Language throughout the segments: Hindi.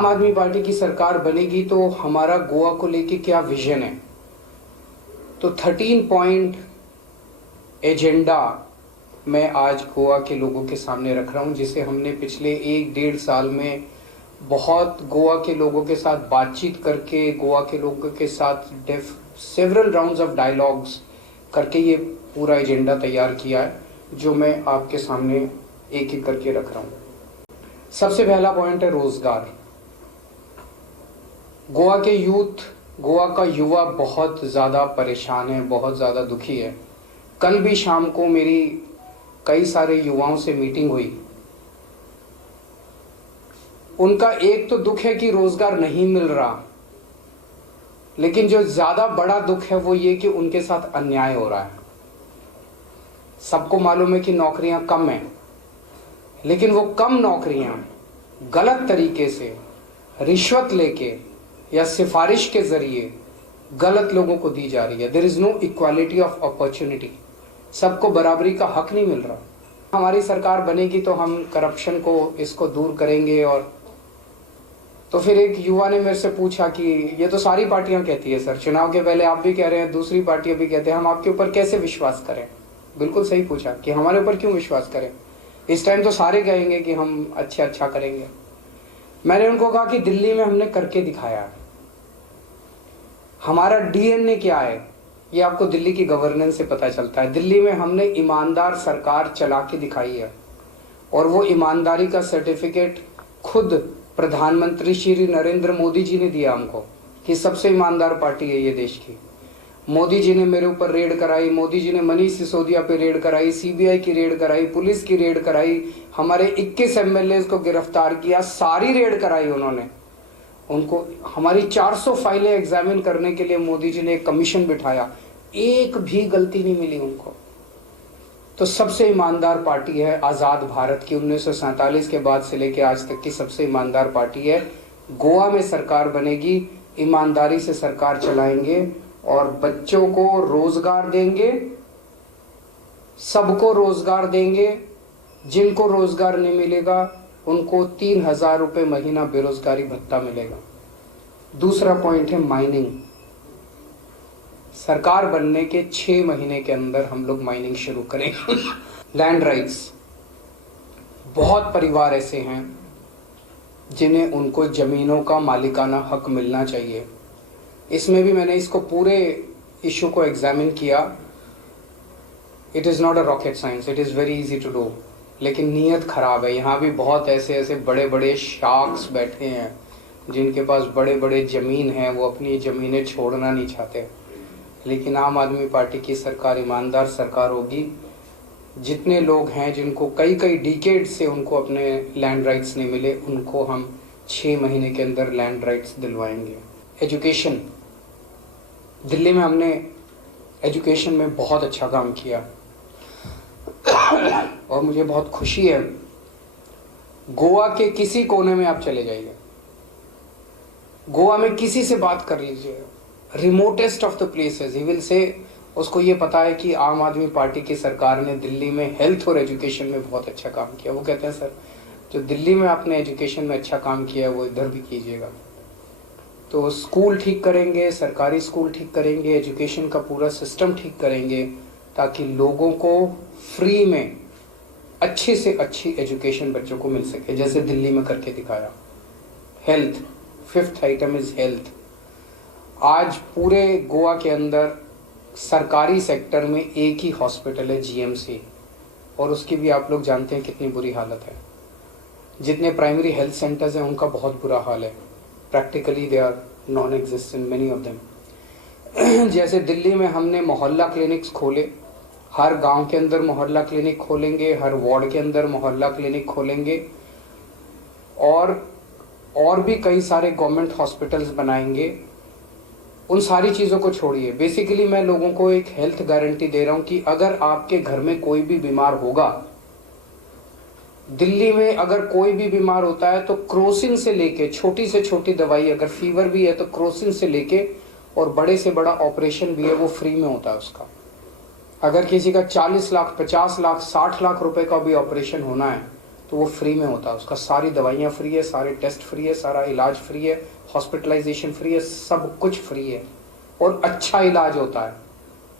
आम आदमी पार्टी की सरकार बनेगी तो हमारा गोवा को लेके क्या विजन है। तो 13 पॉइंट एजेंडा मैं आज गोवा के लोगों के सामने रख रहा हूं, जिसे हमने पिछले 1-1.5 साल में बहुत गोवा के लोगों के साथ बातचीत करके, गोवा के लोगों के साथ सेवरल राउंड्स ऑफ डायलॉग्स करके ये पूरा एजेंडा तैयार किया है, जो मैं आपके सामने एक एक करके रख रहा हूँ। सबसे पहला पॉइंट है रोजगार। गोवा का युवा बहुत ज़्यादा परेशान है, बहुत ज़्यादा दुखी है। कल भी शाम को मेरी कई सारे युवाओं से मीटिंग हुई। उनका एक तो दुख है कि रोजगार नहीं मिल रहा, लेकिन जो ज़्यादा बड़ा दुख है वो ये कि उनके साथ अन्याय हो रहा है। सबको मालूम है कि नौकरियां कम हैं, लेकिन वो कम नौकरियां गलत तरीके से रिश्वत लेके या सिफारिश के जरिए गलत लोगों को दी जा रही है। There is no equality of opportunity. सबको बराबरी का हक नहीं मिल रहा। हमारी सरकार बनेगी तो हम करप्शन को इसको दूर करेंगे। और तो फिर एक युवा ने मेरे से पूछा कि ये तो सारी पार्टियां कहती है सर, चुनाव के पहले आप भी कह रहे हैं, दूसरी पार्टियां भी कहते हैं, हम आपके ऊपर कैसे विश्वास करें। बिल्कुल सही पूछा कि हमारे ऊपर क्यों विश्वास करें, इस टाइम तो सारे कहेंगे कि हम अच्छा करेंगे। मैंने उनको कहा कि दिल्ली में हमने करके दिखाया है। हमारा डीएनए क्या है ये आपको दिल्ली की गवर्नेंस से पता चलता है। दिल्ली में हमने ईमानदार सरकार चला के दिखाई है, और वो ईमानदारी का सर्टिफिकेट खुद प्रधानमंत्री श्री नरेंद्र मोदी जी ने दिया हमको कि सबसे ईमानदार पार्टी है ये देश की। मोदी जी ने मेरे ऊपर रेड कराई, मोदी जी ने मनीष सिसोदिया पे रेड कराई, सीबीआई की रेड कराई, पुलिस की रेड कराई, हमारे 21 एमएलए को गिरफ्तार किया, सारी रेड कराई उन्होंने। उनको हमारी 400 फाइलें एग्जामिन करने के लिए मोदी जी ने एक कमीशन बिठाया, एक भी गलती नहीं मिली उनको। तो सबसे ईमानदार पार्टी है आज़ाद भारत की, 1947 के बाद से लेकर आज तक की सबसे ईमानदार पार्टी है। गोवा में सरकार बनेगी, ईमानदारी से सरकार चलाएंगे और बच्चों को रोजगार देंगे, सबको रोजगार देंगे। जिनको रोजगार नहीं मिलेगा उनको 3,000 रुपये महीना बेरोजगारी भत्ता मिलेगा। दूसरा पॉइंट है माइनिंग। सरकार बनने के 6 महीने के अंदर हम लोग माइनिंग शुरू करेंगे। लैंड राइट्स, बहुत परिवार ऐसे हैं जिन्हें उनको जमीनों का मालिकाना हक मिलना चाहिए। इसमें भी मैंने इसको पूरे इशू को एग्जामिन किया। It is not a rocket science, it is very easy to do, लेकिन नीयत खराब है। यहाँ भी बहुत ऐसे बड़े बड़े शार्क्स बैठे हैं जिनके पास बड़े बड़े ज़मीन हैं, वो अपनी ज़मीनें छोड़ना नहीं चाहते। लेकिन आम आदमी पार्टी की सरकार ईमानदार सरकार होगी। जितने लोग हैं जिनको कई डिकेड से उनको अपने लैंड राइट्स नहीं मिले, उनको हम 6 महीने के अंदर लैंड राइट्स दिलवाएंगे। एजुकेशन, दिल्ली में हमने एजुकेशन में बहुत अच्छा काम किया और मुझे बहुत खुशी है। गोवा के किसी कोने में आप चले जाइए, गोवा में किसी से बात कर लीजिए, remotest of the places, he will say उसको ये पता है कि आम आदमी पार्टी की सरकार ने दिल्ली में हेल्थ और एजुकेशन में बहुत अच्छा काम किया। वो कहते हैं सर, जो दिल्ली में आपने एजुकेशन में अच्छा काम किया है वो इधर भी कीजिएगा। तो स्कूल ठीक करेंगे, सरकारी स्कूल ठीक करेंगे, एजुकेशन का पूरा सिस्टम ठीक करेंगे, ताकि लोगों को फ्री में अच्छी से अच्छी एजुकेशन बच्चों को मिल सके, जैसे दिल्ली में करके दिखाया। Health, 5th item is health. आज पूरे गोवा के अंदर सरकारी सेक्टर में एक ही हॉस्पिटल है, जीएमसी, और उसकी भी आप लोग जानते हैं कितनी बुरी हालत है। जितने प्राइमरी हेल्थ सेंटर्स हैं उनका बहुत बुरा हाल है। Practically they are non existent many of them. जैसे दिल्ली में हमने मोहल्ला क्लिनिक्स खोले, हर गांव के अंदर मोहल्ला क्लिनिक खोलेंगे, हर वार्ड के अंदर मोहल्ला क्लिनिक खोलेंगे, और भी कई सारे गवर्नमेंट हॉस्पिटल्स बनाएंगे। उन सारी चीज़ों को छोड़िए, बेसिकली मैं लोगों को एक हेल्थ गारंटी दे रहा हूँ कि अगर आपके घर में कोई भी बीमार होगा, दिल्ली में अगर कोई भी बीमार होता है तो क्रोसिन से लेके छोटी से छोटी दवाई, अगर फीवर भी है तो क्रोसिन से लेके और बड़े से बड़ा ऑपरेशन भी है वो फ्री में होता है उसका। अगर किसी का 40 लाख, 50 लाख, 60 लाख रुपए का भी ऑपरेशन होना है तो वो फ्री में होता है, उसका सारी दवाइयाँ फ्री है, सारे टेस्ट फ्री है, सारा इलाज फ्री है, हॉस्पिटलाइजेशन फ्री है, सब कुछ फ्री है और अच्छा इलाज होता है।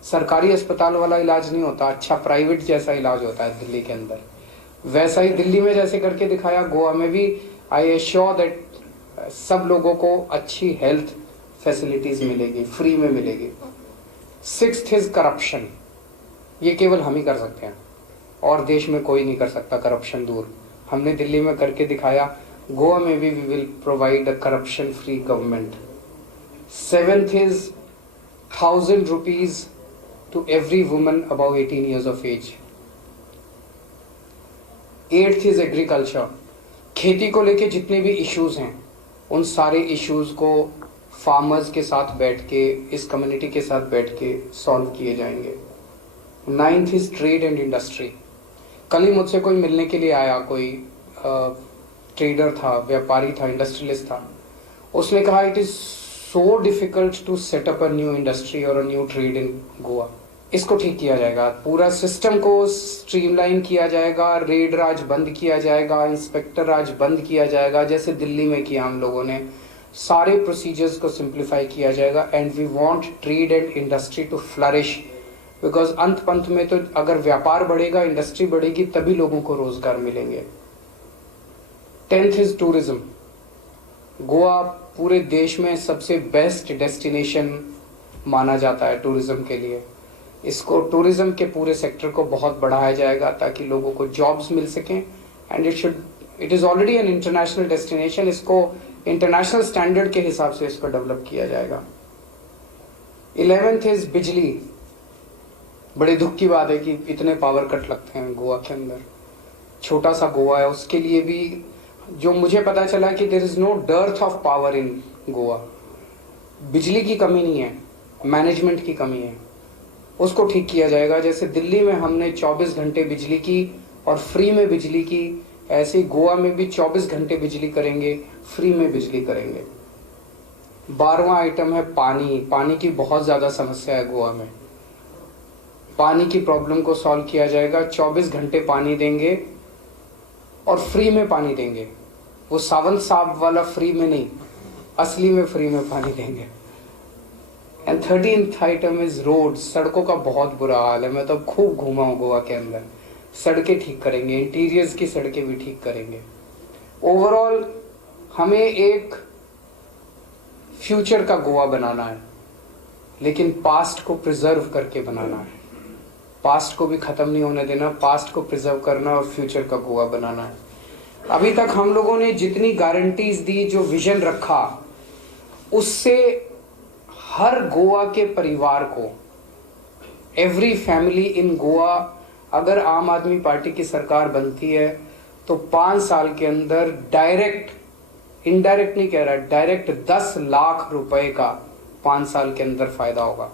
सरकारी अस्पताल वाला इलाज नहीं होता, अच्छा प्राइवेट जैसा इलाज होता है दिल्ली के अंदर। वैसा ही दिल्ली में जैसे करके दिखाया, गोवा में भी आई एश्योर दैट सब लोगों को अच्छी हेल्थ फैसिलिटीज मिलेगी, फ्री में मिलेगी। 6th is corruption. ये केवल हम ही कर सकते हैं और देश में कोई नहीं कर सकता करप्शन दूर। हमने दिल्ली में करके दिखाया, गोवा में भी we will provide a corruption free government. 7th is 1000 rupees to every woman above 18 years of age. 8th is agriculture. खेती को लेके जितने भी इश्यूज हैं उन सारे इश्यूज को फार्मर्स के साथ बैठ के, इस कम्युनिटी के साथ बैठ के सॉल्व किए जाएंगे। 9th is trade and industry. कल ही मुझसे कोई मिलने के लिए आया, कोई ट्रेडर था, व्यापारी था, इंडस्ट्रियलिस्ट था। उसने कहा it is so difficult to set up a new industry और a new trade in Goa. इसको ठीक किया जाएगा, पूरा सिस्टम को स्ट्रीमलाइन किया जाएगा, रेड राज बंद किया जाएगा, इंस्पेक्टर राज बंद किया जाएगा, जैसे दिल्ली में किया हम लोगों ने। सारे प्रोसीजर्स को सिंप्लीफाई किया जाएगा and we want trade and industry to flourish, because अंत पंत में तो अगर व्यापार बढ़ेगा, इंडस्ट्री बढ़ेगी, तभी लोगों को रोजगार मिलेंगे। 10th is tourism. गोवा पूरे देश में सबसे बेस्ट डेस्टिनेशन माना जाता है टूरिज्म के लिए। इसको टूरिज्म के पूरे सेक्टर को बहुत बढ़ाया जाएगा ताकि लोगों को जॉब्स मिल सकें and it is already an international destination. इसको इंटरनेशनल स्टैंडर्ड के हिसाब से इसको डेवलप किया जाएगा। 11th इज बिजली। बड़े दुख की बात है कि इतने पावर कट लगते हैं गोवा के अंदर। छोटा सा गोवा है, उसके लिए भी जो मुझे पता चला कि there is no dearth of power in Goa. बिजली की कमी नहीं है, मैनेजमेंट की कमी है, उसको ठीक किया जाएगा। जैसे दिल्ली में हमने 24 घंटे बिजली की और फ्री में बिजली की, ऐसे ही गोवा में भी 24 घंटे बिजली करेंगे, फ्री में बिजली करेंगे। 12वां आइटम है पानी। पानी की बहुत ज़्यादा समस्या है गोवा में। पानी की प्रॉब्लम को सॉल्व किया जाएगा। 24 घंटे पानी देंगे और फ्री में पानी देंगे। वो सावंत साहब वाला फ्री में नहीं, असली में फ्री में पानी देंगे। And 13th item is road. सड़कों का बहुत बुरा हाल है। मैं तो खूब घूमा हूँ गोवा के अंदर। सड़कें ठीक करेंगे, इंटीरियर्स की सड़कें भी ठीक करेंगे। ओवरऑल हमें एक फ्यूचर का गोवा बनाना है, लेकिन पास्ट को प्रिजर्व करके बनाना है। पास्ट को भी ख़त्म नहीं होने देना, पास्ट को प्रिजर्व करना और फ्यूचर का गोवा बनाना है। अभी तक हम लोगों ने जितनी गारंटीज दी, जो विजन रखा, उससे हर गोवा के परिवार को, एवरी फैमिली इन गोवा, अगर आम आदमी पार्टी की सरकार बनती है तो 5 साल के अंदर डायरेक्ट, इनडायरेक्ट नहीं कह रहा, डायरेक्ट 10 लाख रुपए का 5 साल के अंदर फायदा होगा।